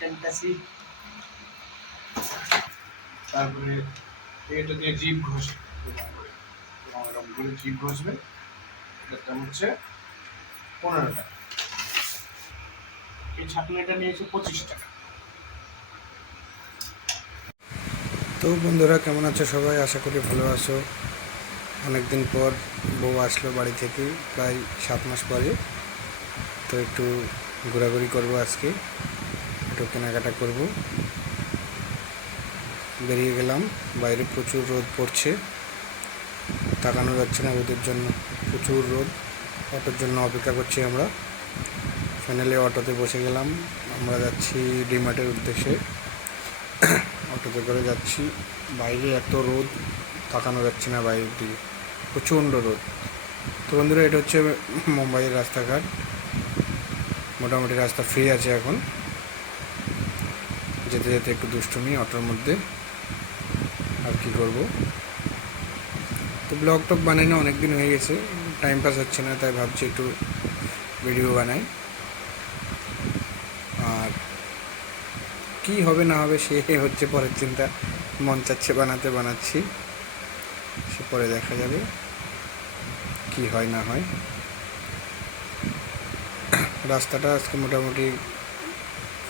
কানতাছি। তারপরে এটা দিয়ে জিভ ঘষে এরকম করে জিভ ঘষবে। এটার দাম হচ্ছে 15 টাকা। এই ছাঁকনিটা নিয়েছে 25 টাকা। তো বন্ধুরা কেমন আছো সবাই? আশা করি ভালো আছো। অনেকদিন পর বউ আসলো বাড়ি থেকে, প্রায় 7 মাস পরে। তো একটু ঘোরাঘুরি করব, আজকে একটু কেনাকাটা করব। বেরিয়ে গেলাম। বাইরে প্রচুর রোদ পড়ছে, তাকানো যাচ্ছে না রোদের জন্য, প্রচুর রোদ। অটোর জন্য অপেক্ষা করছি আমরা। ফাইনালি অটোতে বসে গেলাম। আমরা যাচ্ছি ডিমার্টের উদ্দেশ্যে। অটোতে করে যাচ্ছি। বাইরে এত রোদ, তাকানো যাচ্ছে না বাইরের দিকে, প্রচণ্ড রোদ। তো বন্ধুরা, এটা হচ্ছে মুম্বাইয়ের রাস্তাঘাট। মোটামুটি রাস্তা ফ্রি আছে এখন। যেতে যেতে একটু দুষ্টুমি অটোর মধ্যে, আর কি করব। তো ব্লগ টক বানাই না, অনেক দিন হয়ে গেছে, টাইম পাস হচ্ছে না, তাই ভাবছি একটু ভিডিও বানাই। আর কি হবে না হবে সে হচ্ছে পরের চিন্তা। মন চাচ্ছে বানাচ্ছি, সে পরে দেখা যাবে কি হয় না হয়। রাস্তাটা আজকে মোটামুটি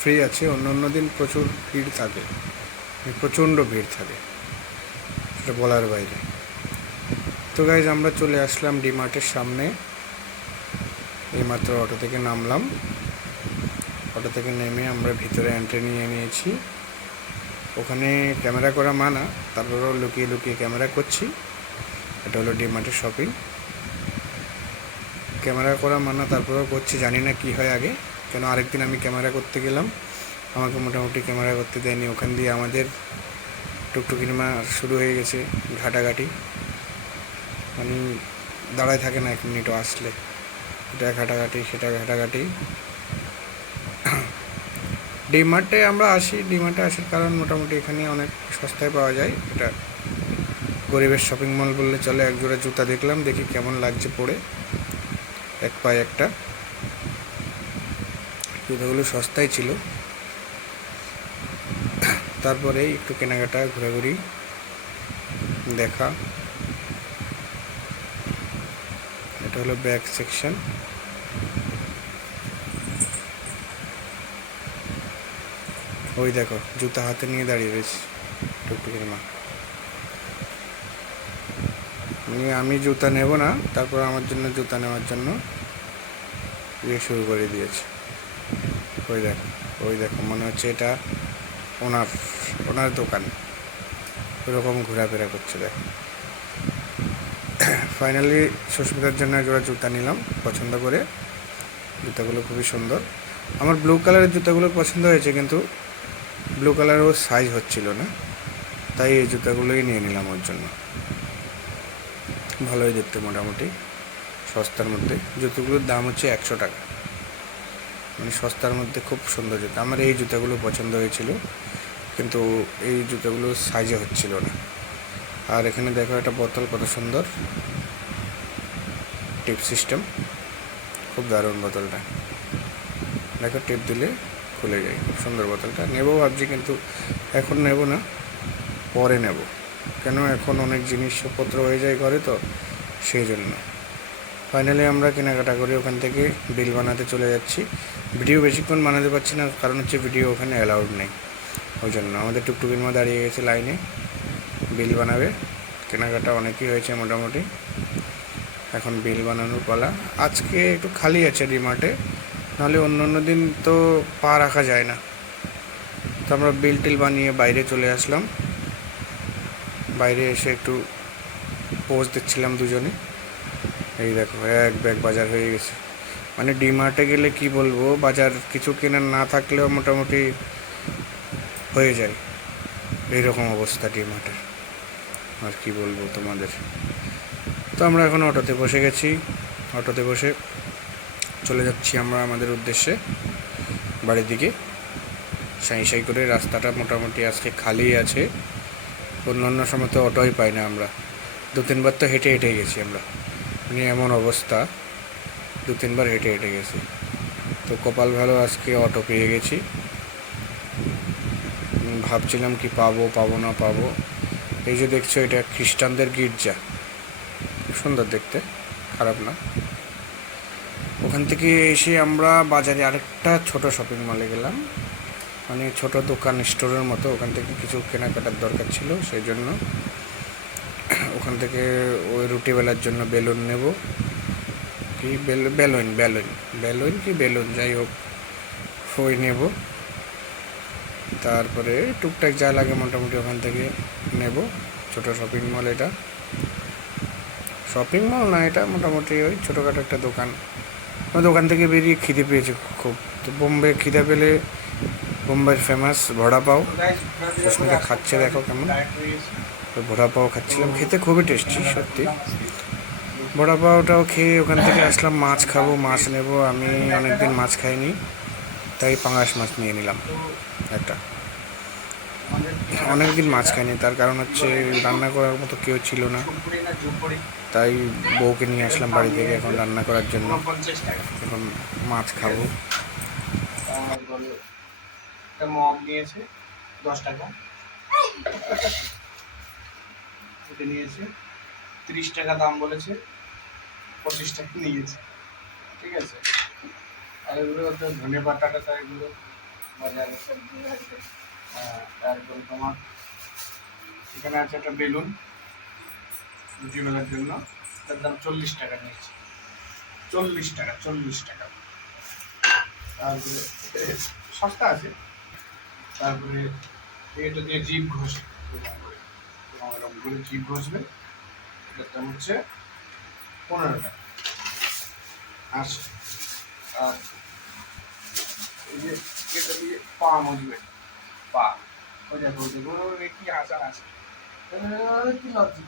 ফ্রি আছে। অন্য দিন প্রচুর ভিড় থাকে, প্রচণ্ড ভিড় থাকে, সেটা বলার বাইরে। তো গাইজ, আমরা চলে আসলাম ডিমার্টের সামনে। এইমাত্র অটো থেকে নামলাম। অটো থেকে নেমে আমরা ভিতরে এন্ট্রি নিয়ে নিয়েছি। ওখানে ক্যামেরা করা মানা, তারপরেও লুকিয়ে লুকিয়ে ক্যামেরা করছি। এটা হলো ডিমার্টের শপিং। ক্যামেরা করা মানা, তারপরেও করছি। জানি না কি হয় আগে, কেন আরেকদিন আমি ক্যামেরা করতে গেলাম, আমাকে মোটামুটি ক্যামেরা করতে দেয়নি। ওখান দিয়ে আমাদের টুকটুকির মা শুরু হয়ে গেছে ঘাটাঘাটি। মানে দাঁড়ায় থাকে না এক মিনিটও, আসলে এটা ঘাটাঘাটি সেটা ঘাটাঘাটি। ডিমার্টে আমরা আসি, ডিমার্টে আসার কারণ মোটামুটি এখানে অনেক সস্তায় পাওয়া যায়। এটা গরিবের শপিং মল বললে চলে। এক জোড়া জুতা দেখলাম, দেখি কেমন লাগছে পরে, এক পায়ে একটা। জুতোগুলো সস্তায় ছিল। তারপরে একটু কেনাকাটা, ঘোরাঘুরি, দেখা। এটা হলো ব্যাগ সেকশন। ওই দেখো, জুতা হাতে নিয়ে দাঁড়িয়ে রয়েছে টুকটুকির মা। আমি জুতা নেব না, তারপর আমার জন্য জুতা নেওয়ার জন্য ইয়ে শুরু করে দিয়েছে। ওই দেখো মনে হচ্ছে এটা ওনার দোকান, ওরকম ঘোরাফেরা করছে। দেখো, ফাইনালি সুস্মিতার জন্য একজোড়া জুতা নিলাম পছন্দ করে। জুতাগুলো খুবই সুন্দর। আমার ব্লু কালারের জুতাগুলো পছন্দ হয়েছে, কিন্তু ব্লু কালারও সাইজ হচ্ছিল না, তাই এই জুতাগুলোই নিয়ে নিলাম ওর জন্য। ভালোই দেখতে, মোটামুটি সস্তার মধ্যে। জুতোগুলোর দাম হচ্ছে 100 টাকা, মানে সস্তার মধ্যে খুব সুন্দর জুতো। আমার এই জুতাগুলো পছন্দ হয়েছিল, কিন্তু এই জুতোগুলো সাইজে হচ্ছিল না। আর এখানে দেখো একটা বোতল, কত সুন্দর টিপ সিস্টেম, খুব দারুণ বোতলটা। দেখো, টিপ দিলে খুলে যায়, খুব সুন্দর বোতলটা। নেবো ভাবছি, কিন্তু এখন নেব না, পরে নেব। কেন, এখন অনেক জিনিসপত্র হয়ে যায় ঘরে, তো সেই জন্য। ফাইনালি আমরা কেনাকাটা করে ওখান থেকে বিল বানাতে চলে যাচ্ছি। ভিডিও বেশিক্ষণ বানাতে পারছি না, কারণ হচ্ছে ভিডিও ওখানে অ্যালাউড নেই। ওই জন্য আমাদের টুকটুকির মা দাঁড়িয়ে গেছে লাইনে, বিল বানাবে। কেনাকাটা অনেকই হয়েছে মোটামুটি, এখন বিল বানানোর পালা। আজকে একটু খালি আছে ডিমার্টে, নাহলে অন্য দিন তো পা রাখা যায় না। তো আমরা বিল টিল বানিয়ে বাইরে চলে আসলাম। বাইরে এসে একটু পোজ দিচ্ছিলাম দুজনে। এই দেখো, এক ব্যাগ বাজার হয়ে গেছে। মানে ডিমার্টে গেলে কি বলবো, বাজার কিছু কেনার না থাকলেও মোটামুটি হয়ে যায়, এইরকম অবস্থা ডিমার্টের। আর কি বলবো তোমাদের। তো আমরা এখন অটোতে বসে গেছি। অটোতে বসে চলে যাচ্ছি আমরা আমাদের উদ্দেশ্যে, বাড়ির দিকে। সাই করে। রাস্তাটা মোটামুটি আজকে খালি আছে, অন্য সময় তো অটোই পাই না আমরা। 2-3 বার তো হেঁটে গেছি আমরা, মানে এমন অবস্থা, 2-3 বার হেঁটে গেছি। তো কপাল ভালো, আজকে অটো পেয়ে গেছি। ভাবছিলাম কি পাবো পাবো না পাবো। এই যে দেখছো, এটা খ্রিস্টানদের গির্জা, খুব সুন্দর দেখতে, খারাপ না। ওখান থেকে এসে আমরা বাজারে আরেকটা ছোট শপিং মলে গেলাম, মানে ছোট দোকান স্টোরের মতো। ওখান থেকে কিছু কেনাকাটার দরকার ছিল, সেই জন্য ওখান থেকে ওই রুটি বেলার জন্য বেলুন নেব, কি বেলুন বেলুন বেলুন কি বেলুন যাই হোক, ওই নেব। তারপরে টুকটাক যা লাগে মোটামুটি ওখান থেকে নেব। ছোট শপিং মল এটা, শপিং মল না এটা, মোটামুটি ওই ছোটোখাটো একটা দোকান। ওই দোকান থেকে বেরিয়ে খিদে পেয়েছে খুব। তো বোম্বে খিদে পেলে বোম্বের ফেমাস বড়া পাও, সুস্মিতা খাচ্ছে দেখো কেমন। বড়া পাও খাচ্ছিলাম, খেতে খুবই টেস্টি সত্যি। বড়া পাওটাও খেয়ে ওখান থেকে আসলাম, মাছ খাবো, মাছ নেব। আমি অনেকদিন মাছ খাইনি, তাই পাঙাশ মাছ নিয়ে নিলাম একটা। অনেকদিন মাছ খাইনি, তার কারণ হচ্ছে রান্না করার মতো কেউ ছিল না, তাই বউকে নিয়ে আসলাম বাড়ি থেকে এখন রান্না করার জন্য। এখন মাছ খাবো। মগ নিয়েছে 10 টাকা, এটা নিয়েছে 30 টাকা দাম বলেছে, 25 টাকা নিয়েছে, ঠিক আছে। আর এগুলো তো ধনে পাতাটা, তার এগুলো বাজারে। তারপরে তোমার এখানে আছে একটা বেলুন রুটি বেলার জন্য, তার দাম 40 টাকা নিয়েছে, 40 টাকা 40 টাকা। তারপরে সস্তা আছে। তারপরে এটা দিয়ে জিভ ঘষে, এরকম করে জিভ ঘষবে, এটার দাম হচ্ছে 15 টাকা। আচ্ছা, আর এই যে এটা দিয়ে পা মুছবে, পা, ওই দেখো কি আশা আছে, কি লজ্জা,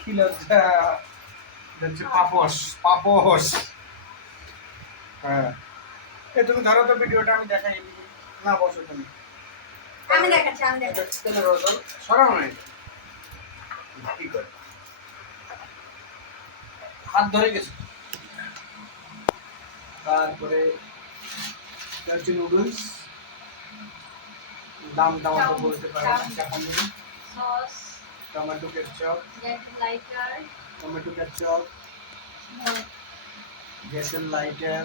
কি লজ্জা। এটা হচ্ছে পাপোশ, পাপোশ। হ্যাঁ, এ তুমি ধরো তো ভিডিওটা, আমি দেখাই। না বসো তুমি, আমি দেখাচ্ছি, আমি দেখাচ্ছি। সরাও না, কি করে হাত ধরে গেছে। তারপরে এটা হচ্ছে নুডলস, দামটা অত বলতে পারবো না, জাপানি sauce, tomato ketchup, lighter, tomato ketchup, গ্যাসের লাইটার,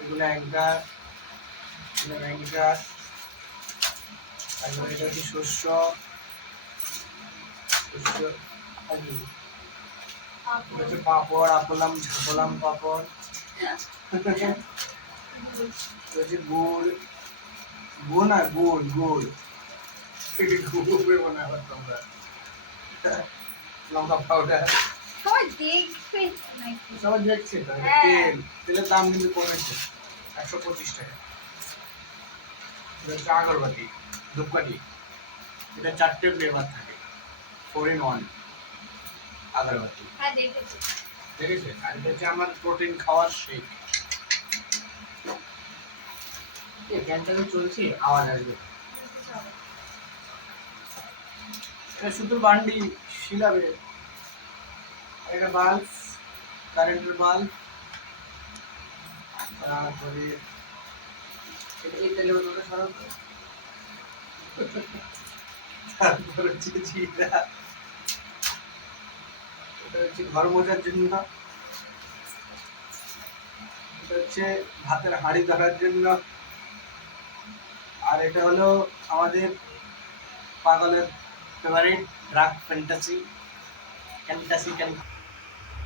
এগুলো অ্যাঙ্কার, অ্যাঙ্কার। তারপরে এটা হচ্ছে শস্য, শস্য, হচ্ছে পাপড়, আপলাম ঝাপলাম পাপড়, হচ্ছে গুড়, গুড় না গুড়, গুড় গুড় মনে হয় তোমরা, লঙ্কা পাউডার। সবাই দেখবে নাকি? সবাই দেখছে তো। হ্যাঁ। তেল, তেলের দাম কিন্তু কমেছে, 125 টাকা। এটা হচ্ছে আগরবাতি, ধূপকাঠি, এটা 4টে ফ্লেভার থাকে, 4 in 1 আগরবাতি, হ্যাঁ দেখেছি। দেখেছে। আর এটা হচ্ছে আমার প্রোটিন খাওয়ার শেক। এই ফ্যানটা চলছে, আওয়াজ আসবে। এটা শুধু বান্ডি শিলাবে, এটা বাল্ব, কারেন্টের বাল্ব। তারপরে এই তেলের বোতলটা সরাও তো। তারপর হচ্ছে জিরা, এটা হচ্ছে ঘর মোছার জন্য, এটা হচ্ছে ভাতের হাঁড়ি ধরার জন্য, আর এটা হলো আমাদের পাগলের ফেভারিট ড্রাগ ফ্যান্টাসি,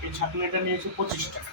এই ছাকনিটা নিয়েছে 25 টাকা।